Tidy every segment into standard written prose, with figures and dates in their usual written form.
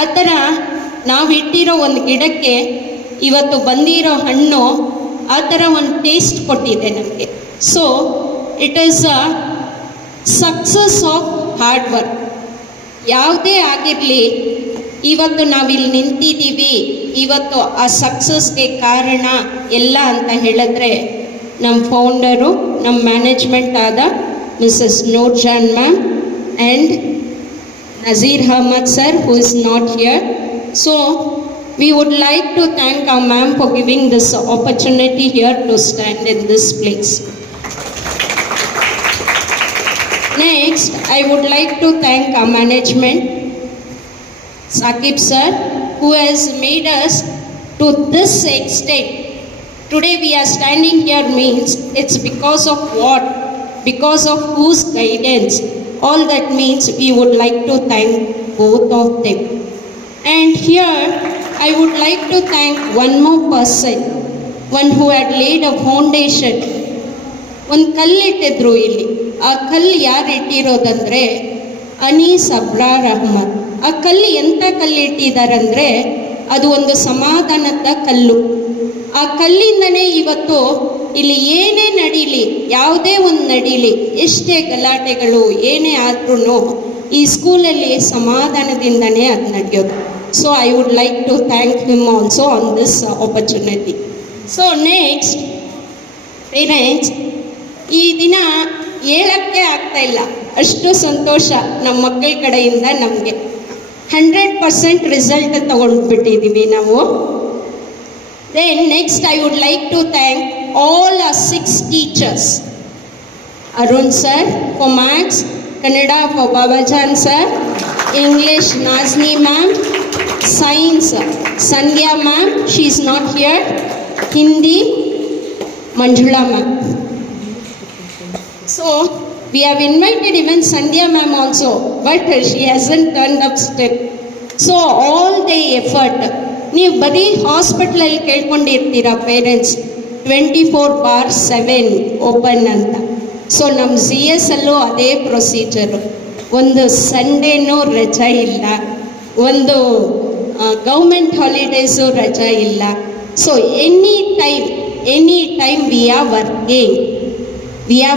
ಆ ಥರ ನಾವಿಟ್ಟಿರೋ ಒಂದು ಗಿಡಕ್ಕೆ ಇವತ್ತು ಬಂದಿರೋ ಹಣ್ಣು ಆ ಥರ ಒಂದು ಟೇಸ್ಟ್ ಕೊಟ್ಟಿದೆ ನಮಗೆ. So it is a success of hard work. ಯಾವುದೇ ಆಗಿರಲಿ, ಇವತ್ತು ನಾವಿಲ್ಲಿ ನಿಂತಿದ್ದೀವಿ, ಇವತ್ತು ಆ ಸಕ್ಸಸ್ಗೆ ಕಾರಣ ಎಲ್ಲ ಅಂತ ಹೇಳಿದ್ರೆ ನಮ್ಮ ಫೌಂಡರು, ನಮ್ಮ ಮ್ಯಾನೇಜ್ಮೆಂಟ್ ಆದ Mrs Noorjahan ma'am and Nazir Ahmad sir, who is not here. So we would like to thank our ma'am for giving this opportunity here to stand in this place. Next, I would like to thank our management, Saqib sir, who has made us to this extent. Today we are standing here means it's because of what? Because of whose guidance? All that means we would like to thank both of them. And here I would like to thank one more person, one who had laid a foundation. ಒಂದು ಕಲ್ಲಿಟ್ಟಿದ್ರು ಇಲ್ಲಿ. ಆ ಕಲ್ಲು ಯಾರು ಇಟ್ಟಿರೋದಂದರೆ ಅನೀಸ್ ಅಬ್ರಾರ್ ಅಹ್ಮದ್. ಆ ಕಲ್ಲು ಎಂಥ ಕಲ್ಲಿಟ್ಟಿದ್ದಾರಂದರೆ ಅದು ಒಂದು ಸಮಾಧಾನದ ಕಲ್ಲು. ಆ ಕಲ್ಲಿಂದನೇ ಇವತ್ತು ಇಲ್ಲಿ ಏನೇ ನಡೀಲಿ, ಯಾವುದೇ ಒಂದು ನಡೀಲಿ, ಎಷ್ಟೇ ಗಲಾಟೆಗಳು ಏನೇ ಆದ್ರೂ ಈ ಸ್ಕೂಲಲ್ಲಿ ಸಮಾಧಾನದಿಂದನೇ ಅದು ನಡೆಯೋದು. So I would like to thank him also on this opportunity. So next parents, ಈ ದಿನ ಹೇಳಕ್ಕೆ ಆಗ್ತಾ ಇಲ್ಲ, ಅಷ್ಟು ಸಂತೋಷ ನಮ್ಮ ಮಕ್ಕಳ ಕಡೆಯಿಂದ ನಮಗೆ 100% ರಿಸಲ್ಟ್ ತಗೊಂಡ್ಬಿಟ್ಟಿದ್ದೀವಿ ನಾವು. Then next I would like to thank all our 6 teachers. Arun sir for Maths, Kannada for Babajan sir, English Nazni ma'am, Science Sandhya ma'am, she is not here, Hindi Manjula ma'am. So we have invited even Sandhya ma'am also, but she hasn't turned up still. So all the effort, ನೀವು ಬರೀ ಹಾಸ್ಪಿಟ್ಲಲ್ಲಿ ಕೇಳ್ಕೊಂಡಿರ್ತೀರ parents 24/7 open ಅಂತ. So ನಮ್ಮ CS ಅಲ್ಲೂ ಅದೇ procedure. ಒಂದು ಸಂಡೇನೂ ರಜಾ ಇಲ್ಲ, ಒಂದು ಗೌರ್ಮೆಂಟ್ ಹಾಲಿಡೇಸು ರಜಾ ಇಲ್ಲ. So any time we are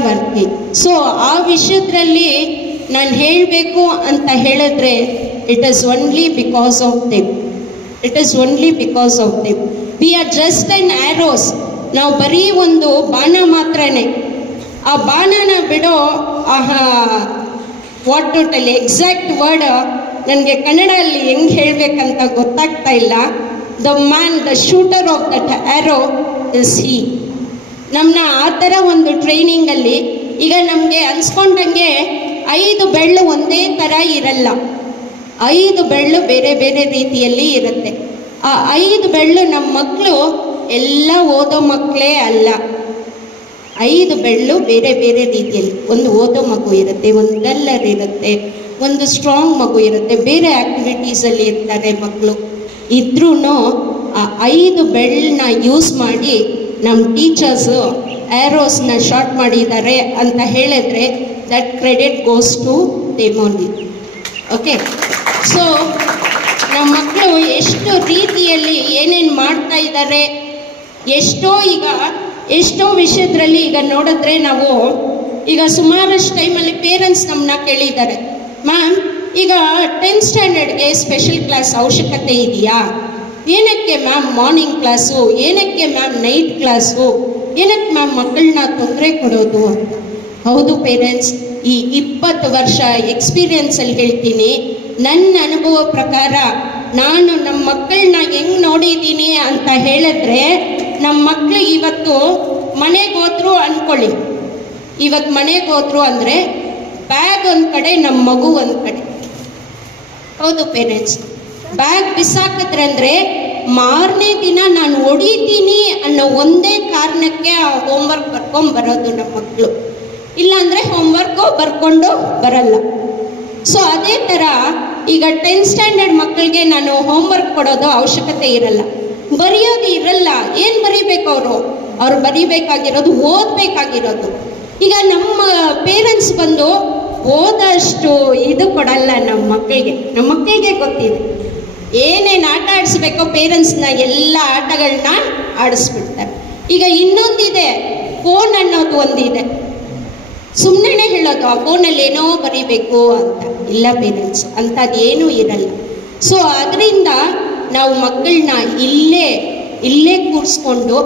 working. So ಆ ವಿಷಯದಲ್ಲಿ ನಾನು ಹೇಳಬೇಕು ಅಂತ ಹೇಳಿದ್ರೆ it is only because of them. It is only because of them. We are just an arrows. ನಾವು ಬರೀ ಒಂದು ಬಾಣ ಮಾತ್ರನೇ. ಆ ಬಾಣನ ಬಿಡೋ what to tell exact word ನನಗೆ ಕನ್ನಡದಲ್ಲಿ ಹೆಂಗೆ ಹೇಳಬೇಕಂತ ಗೊತ್ತಾಗ್ತಾ ಇಲ್ಲ. The shooter of that arrow is he. ನಮ್ಮನ್ನ ಆ ಥರ ಒಂದು ಟ್ರೈನಿಂಗಲ್ಲಿ ಈಗ ನಮಗೆ ಅನ್ಸ್ಕೊಂಡಂಗೆ 5 ಬೆಳ್ಳು ಒಂದೇ ಥರ ಇರಲ್ಲ. 5 ಬೆಳ್ಳು ಬೇರೆ ಬೇರೆ ರೀತಿಯಲ್ಲಿ ಇರುತ್ತೆ. ಆ 5 ಬೆಳ್ಳು ನಮ್ಮ ಮಕ್ಕಳು ಎಲ್ಲ ಓದೋ ಮಕ್ಕಳೇ ಅಲ್ಲ. 5 ಬೆಳ್ಳು ಬೇರೆ ಬೇರೆ ರೀತಿಯಲ್ಲಿ. ಒಂದು ಓದೋ ಮಗು ಇರುತ್ತೆ, ಒಂದು ಡಲ್ಲರ್ ಇರುತ್ತೆ, ಒಂದು ಸ್ಟ್ರಾಂಗ್ ಮಗು ಇರುತ್ತೆ, ಬೇರೆ ಆ್ಯಕ್ಟಿವಿಟೀಸಲ್ಲಿ ಇರ್ತಾರೆ ಮಕ್ಕಳು. ಇದ್ರೂ ಆ 5 ಬೆಳ್ಳನ್ನ ಯೂಸ್ ಮಾಡಿ ನಮ್ಮ ಟೀಚರ್ಸು ಆ್ಯರೋಸ್ನ ಶಾರ್ಟ್ ಮಾಡಿದ್ದಾರೆ ಅಂತ ಹೇಳಿದ್ರೆ that credit goes to them only. Okay. So ನಮ್ಮ ಮಕ್ಕಳು ಎಷ್ಟು ರೀತಿಯಲ್ಲಿ ಏನೇನು ಮಾಡ್ತಾ ಇದ್ದಾರೆ, ಎಷ್ಟೋ ವಿಷಯದಲ್ಲಿ ಈಗ ನೋಡಿದ್ರೆ ನಾವು ಈಗ ಸುಮಾರಷ್ಟು ಟೈಮಲ್ಲಿ ಪೇರೆಂಟ್ಸ್ ನಮ್ಮನ್ನ ಕೇಳಿದ್ದಾರೆ, ಮ್ಯಾಮ್ ಈಗ 10th ಸ್ಟ್ಯಾಂಡರ್ಡ್ಗೆ ಸ್ಪೆಷಲ್ ಕ್ಲಾಸ್ ಅವಶ್ಯಕತೆ ಇದೆಯಾ? ಏನಕ್ಕೆ ಮ್ಯಾಮ್ ಮಾರ್ನಿಂಗ್ ಕ್ಲಾಸು, ಏನಕ್ಕೆ ಮ್ಯಾಮ್ ನೈಟ್ ಕ್ಲಾಸು, ಏನಕ್ಕೆ ಮ್ಯಾಮ್ ಮಕ್ಕಳನ್ನ ತೊಂದರೆ ಕೊಡೋದು ಅಂತ. ಹೌದು ಪೇರೆಂಟ್ಸ್, ಈ 20 ವರ್ಷ ಎಕ್ಸ್ಪೀರಿಯನ್ಸಲ್ಲಿ ಹೇಳ್ತೀನಿ, ನನ್ನ ಅನುಭವ ಪ್ರಕಾರ ನಾನು ನಮ್ಮ ಮಕ್ಕಳನ್ನ ಹೆಂಗೆ ನೋಡಿದ್ದೀನಿ ಅಂತ ಹೇಳಿದ್ರೆ, ನಮ್ಮ ಮಕ್ಕಳು ಇವತ್ತು ಮನೆಗೆ ಹೋದ್ರು ಅಂದ್ಕೊಳ್ಳಿ, ಇವತ್ತು ಮನೆಗೆ ಹೋದ್ರು ಅಂದರೆ ಬ್ಯಾಗ್ ಒಂದು ಕಡೆ, ನಮ್ಮ ಮಗು ಒಂದು ಕಡೆ. ಹೌದು ಪೇರೆಂಟ್ಸ್, ಬ್ಯಾಗ್ ಬಿಸಾಕಿದ್ರಂದ್ರೆ ಮಾರನೇ ದಿನ ನಾನು ಹೊಡಿತೀನಿ ಅನ್ನೋ ಒಂದೇ ಕಾರಣಕ್ಕೆ ಆ ಹೋಮ್ವರ್ಕ್ ಬರ್ಕೊಂಬರೋದು ನಮ್ಮ ಮಕ್ಕಳು. ಇಲ್ಲಾಂದರೆ ಹೋಮ್ವರ್ಕು ಬರ್ಕೊಂಡು ಬರಲ್ಲ. ಸೊ ಅದೇ ಥರ ಈಗ 10th ಸ್ಟ್ಯಾಂಡರ್ಡ್ ಮಕ್ಕಳಿಗೆ ನಾನು ಹೋಮ್ವರ್ಕ್ ಕೊಡೋದು ಅವಶ್ಯಕತೆ ಇರಲ್ಲ, ಬರೆಯೋದು ಇರಲ್ಲ. ಏನು ಬರೀಬೇಕು ಅವ್ರು ಬರೀಬೇಕಾಗಿರೋದು, ಓದಬೇಕಾಗಿರೋದು. ಈಗ ನಮ್ಮ ಪೇರೆಂಟ್ಸ್ ಬಂದು ಓದಷ್ಟು ಇದು ಕೊಡಲ್ಲ ನಮ್ಮ ಮಕ್ಕಳಿಗೆ ಗೊತ್ತಿದೆ. ಏನೇನು ಆಟ ಆಡಿಸ್ಬೇಕೋ ಪೇರೆಂಟ್ಸ್ನ ಎಲ್ಲ ಆಟಗಳನ್ನ ಆಡಿಸ್ಬಿಡ್ತಾರೆ. ಈಗ ಇನ್ನೊಂದಿದೆ, ಫೋನ್ ಅನ್ನೋದು ಒಂದಿದೆ. ಸುಮ್ಮನೆ ಹೇಳೋದು ಆ ಫೋನಲ್ಲಿ ಏನೋ ಬರೀಬೇಕು ಅಂತ. ಇಲ್ಲ ಪೇರೆಂಟ್ಸ್, ಅಂಥದ್ದು ಏನೂ ಇರಲ್ಲ. ಸೊ ಅದರಿಂದ ನಾವು ಮಕ್ಕಳನ್ನ ಇಲ್ಲೇ ಕೂರಿಸ್ಕೊಂಡು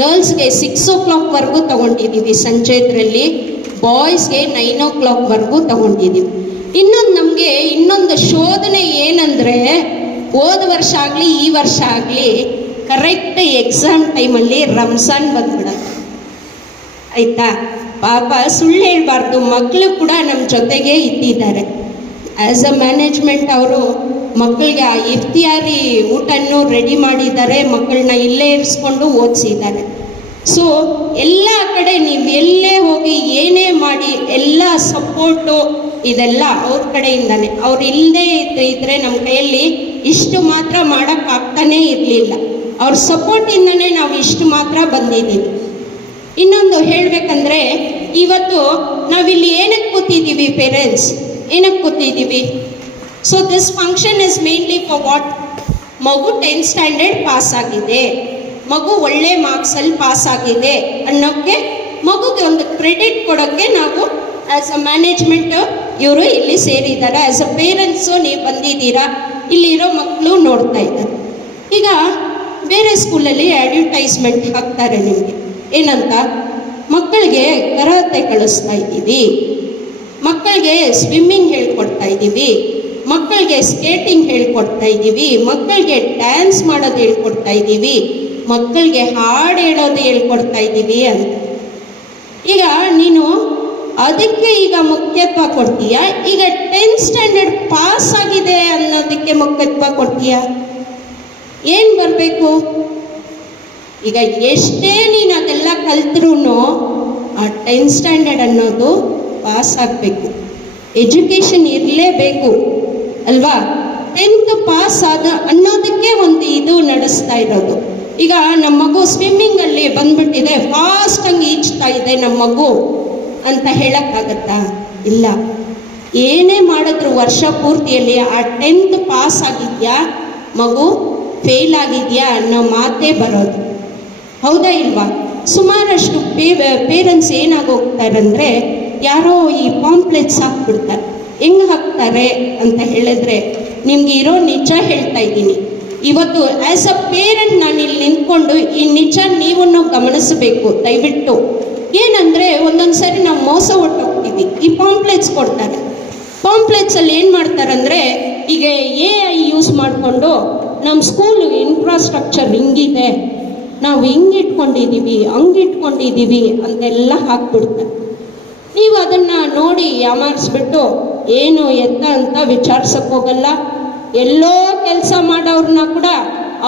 ಗರ್ಲ್ಸ್ಗೆ 6 o'clockವರೆಗೂ ತಗೊಂಡಿದ್ದೀವಿ ಸಂಜೆದ್ರಲ್ಲಿ, ಬಾಯ್ಸ್ಗೆ 9 o'clockವರೆಗೂ ತಗೊಂಡಿದ್ದೀವಿ. ನಮಗೆ ಇನ್ನೊಂದು ಶೋಧನೆ ಏನಂದರೆ, ಹೋದ ವರ್ಷ ಆಗಲಿ ಈ ವರ್ಷ ಆಗಲಿ ಕರೆಕ್ಟ್ ಎಕ್ಸಾಮ್ ಟೈಮಲ್ಲಿ ರಂಜಾನ್ ಬಂದ್ಬಿಡತ್ತೆ. ಆಯಿತಾ? ಪಾಪ ಸುಳ್ಳು ಹೇಳಬಾರ್ದು, ಮಕ್ಕಳು ಕೂಡ ನಮ್ಮ ಜೊತೆಗೆ ಇದ್ದಿದ್ದಾರೆ. ಆ್ಯಸ್ ಅ ಮ್ಯಾನೇಜ್ಮೆಂಟ್ ಅವರು ಮಕ್ಕಳಿಗೆ ಆ ಇಫ್ತಿಯಾರಿ ಊಟನ್ನು ರೆಡಿ ಮಾಡಿದ್ದಾರೆ, ಮಕ್ಕಳನ್ನ ಇಲ್ಲೇ ಇರಿಸ್ಕೊಂಡು ಓದಿಸಿದ್ದಾರೆ. ಸೊ ಎಲ್ಲ ಕಡೆ ನೀವು ಎಲ್ಲೇ ಹೋಗಿ ಏನೇ ಮಾಡಿ ಎಲ್ಲ ಸಪೋರ್ಟು ಇದೆಲ್ಲ ಅವ್ರ ಕಡೆಯಿಂದಾನೆ. ಅವ್ರು ಇಲ್ಲದೇ ಇದ್ದರೆ ನಮ್ಮ ಕೈಯಲ್ಲಿ ಇಷ್ಟು ಮಾತ್ರ ಮಾಡೋಕ್ಕಾಗ್ತಾನೇ ಇರಲಿಲ್ಲ. ಅವ್ರ ಸಪೋರ್ಟಿಂದನೇ ನಾವು ಇಷ್ಟು ಮಾತ್ರ ಬಂದಿದ್ದೀವಿ. ಇನ್ನೊಂದು ಹೇಳಬೇಕಂದ್ರೆ, ಇವತ್ತು ನಾವಿಲ್ಲಿ ಏನಕ್ಕೆ ಕೂತಿದ್ದೀವಿ ಪೇರೆಂಟ್ಸ್, ಏನಕ್ಕೆ ಕೂತಿದ್ದೀವಿ? So this function is mainly for what? ಮಗು 10th ಸ್ಟ್ಯಾಂಡರ್ಡ್ ಪಾಸ್ ಆಗಿದೆ, ಮಗು ಒಳ್ಳೆ ಮಾರ್ಕ್ಸಲ್ಲಿ ಪಾಸ್ ಆಗಿದೆ ಅನ್ನೋಕ್ಕೆ, ಮಗುಗೆ ಒಂದು ಕ್ರೆಡಿಟ್ ಕೊಡೋಕ್ಕೆ ನಾವು ಆ್ಯಸ್ ಅ ಮ್ಯಾನೇಜ್ಮೆಂಟ್ ಇವರು ಇಲ್ಲಿ ಸೇರಿದ್ದಾರೆ. ಆ್ಯಸ್ ಅ ಪೇರೆಂಟ್ಸು ನೀವು ಬಂದಿದ್ದೀರಾ, ಇಲ್ಲಿರೋ ಮಕ್ಕಳು ನೋಡ್ತಾ ಇದ್ದಾರೆ. ಈಗ ಬೇರೆ ಸ್ಕೂಲಲ್ಲಿ ಅಡ್ವರ್ಟೈಸ್ಮೆಂಟ್ ಹಾಕ್ತಾರೆ ನಿಮಗೆ, ಏನಂತ? ಮಕ್ಕಳಿಗೆ ಕರಾಟೆ ಕಳಿಸ್ತಾ ಇದ್ದೀವಿ, ಮಕ್ಕಳಿಗೆ ಸ್ವಿಮ್ಮಿಂಗ್ ಹೇಳ್ಕೊಡ್ತಾ ಇದ್ದೀವಿ, ಮಕ್ಕಳಿಗೆ ಸ್ಕೇಟಿಂಗ್ ಹೇಳ್ಕೊಡ್ತಾ ಇದ್ದೀವಿ, ಮಕ್ಕಳಿಗೆ ಡ್ಯಾನ್ಸ್ ಮಾಡೋದು ಹೇಳ್ಕೊಡ್ತಾ ಇದ್ದೀವಿ, ಮಕ್ಕಳಿಗೆ ಹಾಡು ಹೇಳೋದು ಹೇಳ್ಕೊಡ್ತಾ ಇದ್ದೀವಿ ಅಂತ. ಈಗ ನೀನು ಅದಕ್ಕೆ ಈಗ ಮುಖ್ಯತ್ವ ಕೊಡ್ತೀಯಾ? ಈಗ 10th ಸ್ಟ್ಯಾಂಡರ್ಡ್ ಪಾಸ್ ಆಗಿದೆ ಅನ್ನೋದಕ್ಕೆ ಮುಖ್ಯತ್ವ ಕೊಡ್ತೀಯಾ? ಏನು ಬರಬೇಕು? ಈಗ ಎಷ್ಟೇ ನೀನು ಅದೆಲ್ಲ ಕಲ್ತ್ರೂ ಆ 10th ಸ್ಟ್ಯಾಂಡರ್ಡ್ ಅನ್ನೋದು ಪಾಸ್ ಆಗಬೇಕು, ಎಜುಕೇಷನ್ ಇರಲೇಬೇಕು ಅಲ್ವಾ? 10th ಪಾಸ್ ಆದ ಅನ್ನೋದಕ್ಕೆ ಒಂದು ಇದು ನಡೆಸ್ತಾ ಇರೋದು. ಈಗ ನಮ್ಮ ಮಗು ಸ್ವಿಮ್ಮಿಂಗಲ್ಲಿ ಬಂದ್ಬಿಟ್ಟಿದೆ, ಫಾಸ್ಟಾಗಿ ಈಜ್ತಾ ಇದೆ ನಮ್ಮ ಮಗು ಅಂತ ಹೇಳೋಕ್ಕಾಗತ್ತಾ? ಇಲ್ಲ. ಏನೇ ಮಾಡಿದ್ರು ವರ್ಷ ಪೂರ್ತಿಯಲ್ಲಿ ಆ 10th ಪಾಸ್ ಆಗಿದೆಯಾ, ಮಗು ಫೇಲ್ ಆಗಿದೆಯಾ ಅನ್ನೋ ಮಾತೇ ಬರೋದು. ಹೌದಾ ಇಲ್ವಾ? ಸುಮಾರಷ್ಟು ಪೇರೆಂಟ್ಸ್ ಏನಾಗೋಗ್ತಾರಂದರೆ, ಯಾರೋ ಈ ಪಾಂಪ್ಲೆಟ್ಸ್ ಹಾಕ್ಬಿಡ್ತಾರೆ. ಹೆಂಗೆ ಹಾಕ್ತಾರೆ ಅಂತ ಹೇಳಿದ್ರೆ, ನಿಮ್ಗೆ ಇರೋ ನಿಜ ಹೇಳ್ತಾ ಇದ್ದೀನಿ. ಇವತ್ತು ಆ್ಯಸ್ ಅ ಪೇರೆಂಟ್ ನಾನು ಇಲ್ಲಿ ನಿಂತ್ಕೊಂಡು ಈ ನಿಜ ನೀವನ್ನು ಗಮನಿಸಬೇಕು ದಯವಿಟ್ಟು. ಏನಂದರೆ, ಒಂದೊಂದು ಸರಿ ನಾವು ಮೋಸ ಹೊಟ್ಟೋಗ್ತೀವಿ. ಈ ಪಾಂಪ್ಲೆಟ್ಸ್ ಕೊಡ್ತಾರೆ, ಪಾಂಪ್ಲೆಟ್ಸಲ್ಲಿ ಏನು ಮಾಡ್ತಾರಂದರೆ, ಈಗ AI ಯೂಸ್ ಮಾಡಿಕೊಂಡು ನಮ್ಮ ಸ್ಕೂಲು ಇನ್ಫ್ರಾಸ್ಟ್ರಕ್ಚರ್ ಹಿಂಗಿದೆ, ನಾವು ಹಿಂಗಿಟ್ಕೊಂಡಿದ್ದೀವಿ ಹಂಗಿಟ್ಕೊಂಡಿದ್ದೀವಿ ಅಂತೆಲ್ಲ ಹಾಕ್ಬಿಡ್ತಾರೆ. ನೀವು ಅದನ್ನು ನೋಡಿ ಯಾಮಾರಿಸ್ಬಿಟ್ಟು ಏನು ಎತ್ತ ಅಂತ ವಿಚಾರಿಸೋಕ್ಕೆ ಹೋಗಲ್ಲ. ಎಲ್ಲೋ ಕೆಲಸ ಮಾಡೋರನ್ನ ಕೂಡ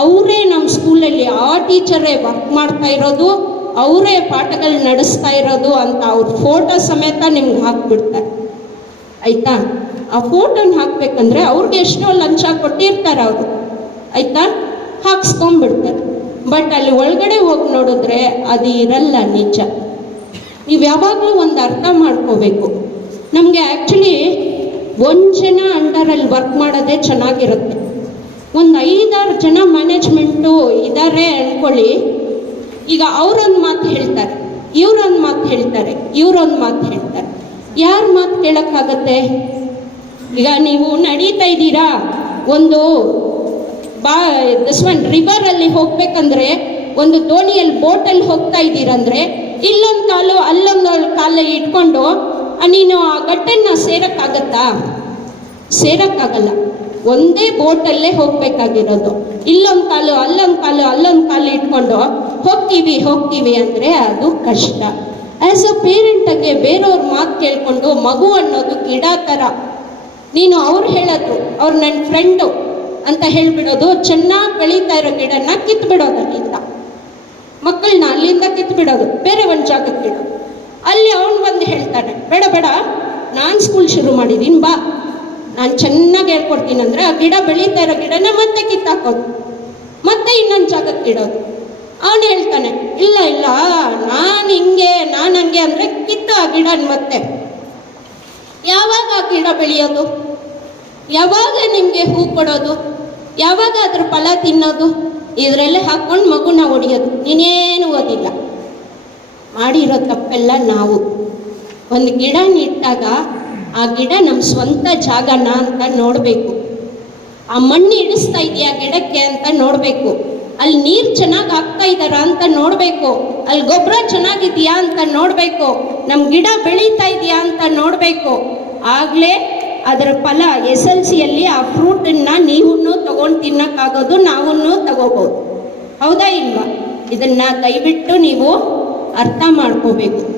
ಅವರೇ ನಮ್ಮ ಸ್ಕೂಲಲ್ಲಿ ಆ ಟೀಚರೇ ವರ್ಕ್ ಮಾಡ್ತಾ ಇರೋದು, ಅವರೇ ಪಾಠಗಳು ನಡೆಸ್ತಾ ಇರೋದು ಅಂತ ಅವ್ರ ಫೋಟೋ ಸಮೇತ ನಿಮ್ಗೆ ಹಾಕ್ಬಿಡ್ತಾರೆ. ಆಯಿತಾ? ಆ ಫೋಟೋನ ಹಾಕಬೇಕಂದ್ರೆ ಅವ್ರಿಗೆ ಎಷ್ಟೋ ಲಂಚ ಕೊಟ್ಟಿರ್ತಾರೆ ಅವರು, ಆಯಿತಾ? ಹಾಕ್ಸ್ಕೊಂಡ್ಬಿಡ್ತಾರೆ. ಬಟ್ ಅಲ್ಲಿ ಒಳಗಡೆ ಹೋಗಿ ನೋಡಿದ್ರೆ ಅದು ಇರಲ್ಲ ನಿಜ. ನೀವು ಯಾವಾಗಲೂ ಒಂದು ಅರ್ಥ ಮಾಡ್ಕೋಬೇಕು. ನಮಗೆ ಆ್ಯಕ್ಚುಲಿ 1 ಜನ ಅಂಡರಲ್ಲಿ ವರ್ಕ್ ಮಾಡೋದೇ ಚೆನ್ನಾಗಿರುತ್ತೆ. ಒಂದು 5-6 ಜನ ಮ್ಯಾನೇಜ್ಮೆಂಟು ಇದ್ದಾರೆ ಅಂದ್ಕೊಳ್ಳಿ. ಈಗ ಅವರೊಂದು ಮಾತು ಹೇಳ್ತಾರೆ, ಇವರೊಂದು ಮಾತು ಹೇಳ್ತಾರೆ, ಇವರೊಂದು ಮಾತು ಹೇಳ್ತಾರೆ. ಯಾರ ಮಾತು ಕೇಳೋಕ್ಕಾಗತ್ತೆ? ಈಗ ನೀವು ನಡೀತಾ ಇದ್ದೀರಾ, ಒಂದು ರಿವರಲ್ಲಿ ಹೋಗ್ಬೇಕಂದ್ರೆ, ಒಂದು ದೋಣಿಯಲ್ಲಿ ಬೋಟಲ್ಲಿ ಹೋಗ್ತಾ ಇದ್ದೀರಂದ್ರೆ, ಇಲ್ಲೊಂದು ಕಾಲು ಅಲ್ಲೊಂದು ಕಾಲು ಇಟ್ಕೊಂಡು ನೀನು ಆ ಗಟ್ಟನ್ನು ಸೇರೋಕ್ಕಾಗತ್ತಾ? ಸೇರೋಕ್ಕಾಗಲ್ಲ. ಒಂದೇ ಬೋಟಲ್ಲೇ ಹೋಗಬೇಕಾಗಿರೋದು. ಇಲ್ಲೊಂದು ಕಾಲು ಅಲ್ಲೊಂದು ಕಾಲು ಅಲ್ಲೊಂದು ಕಾಲು ಇಟ್ಕೊಂಡು ಹೋಗ್ತೀವಿ ಅಂದರೆ ಅದು ಕಷ್ಟ. ಆ್ಯಸ್ ಅ ಪೇರೆಂಟಾಗೆ ಬೇರೆಯವ್ರ ಮಾತು ಕೇಳಿಕೊಂಡು ಮಗು ಅನ್ನೋದು ಗಿಡ ಥರ. ನೀನು ಅವ್ರು ಹೇಳೋದು, ಅವ್ರು ನನ್ನ ಫ್ರೆಂಡು ಅಂತ ಹೇಳಿಬಿಡೋದು, ಚೆನ್ನಾಗಿ ಬೆಳೀತಾ ಇರೋ ಗಿಡನ ಕಿತ್ಬಿಡೋದು, ಅಲ್ಲಿಂದ ಮಕ್ಕಳನ್ನ ಅಲ್ಲಿಂದ ಕಿತ್ಬಿಡೋದು, ಬೇರೆ ಒಂದು ಜಾಗಕ್ಕೆ ಇಡೋದು. ಅಲ್ಲಿ ಅವನು ಬಂದು ಹೇಳ್ತಾನೆ, ಬೇಡ ನಾನು ಸ್ಕೂಲ್ ಶುರು ಮಾಡಿದ್ದೀನಿ, ಬಾ ನಾನು ಚೆನ್ನಾಗಿ ಹೇಳ್ಕೊಡ್ತೀನಿ ಅಂದರೆ ಆ ಗಿಡ ಬೆಳೀತಾ ಇರೋ ಗಿಡನ ಮತ್ತೆ ಕಿತ್ತಾಕೋದು, ಮತ್ತೆ ಇನ್ನೊಂದು ಜಾಗಕ್ಕೆ ಇಡೋದು. ಅವನು ಹೇಳ್ತಾನೆ, ಇಲ್ಲ ನಾನು ಹಂಗೆ ಅಂದರೆ ಕಿತ್ತು ಆ ಗಿಡ ಮತ್ತೆ. ಯಾವಾಗ ಆ ಗಿಡ ಬೆಳೆಯೋದು? ಯಾವಾಗ ನಿಮಗೆ ಹೂ ಕೊಡೋದು? ಯಾವಾಗ ಅದ್ರ ಫಲ ತಿನ್ನೋದು? ಇದರಲ್ಲೇ ಹಾಕ್ಕೊಂಡು ಮಗುನ ಹೊಡಿಯೋದು. ನೀನೇನು ಓದಿಲ್ಲ. ಮಾಡಿರೋ ತಪ್ಪೆಲ್ಲ ನಾವು. ಒಂದು ಗಿಡ ನೆಟ್ಟಾಗ ಆ ಗಿಡ ನಮ್ಮ ಸ್ವಂತ ಜಾಗನ ಅಂತ ನೋಡಬೇಕು. ಆ ಮಣ್ಣು ಇಡಿಸ್ತಾ ಇದೆಯಾ ಗಿಡಕ್ಕೆ ಅಂತ ನೋಡಬೇಕು. ಅಲ್ಲಿ ನೀರು ಚೆನ್ನಾಗಿ ಹಾಕ್ತಾ ಇದ್ದಾರಾ ಅಂತ ನೋಡಬೇಕು. ಅಲ್ಲಿ ಗೊಬ್ಬರ ಚೆನ್ನಾಗಿದೆಯಾ ಅಂತ ನೋಡಬೇಕು. ನಮ್ಮ ಗಿಡ ಬೆಳೀತಾ ಇದೆಯಾ ಅಂತ ನೋಡಬೇಕು. ಆಗಲೇ ಅದರ ಫಲ SLCಯಲ್ಲಿ ಆ ಫ್ರೂಟನ್ನು ನೀವು ತಗೊಂಡು ತಿನ್ನೋಕ್ಕಾಗೋದು, ನಾವೂ ತಗೋಬೋದು. ಹೌದಾ ಇಲ್ವಾ? ಇದನ್ನು ದಯವಿಟ್ಟು ನೀವು ಅರ್ಥ ಮಾಡ್ಕೋಬೇಕು.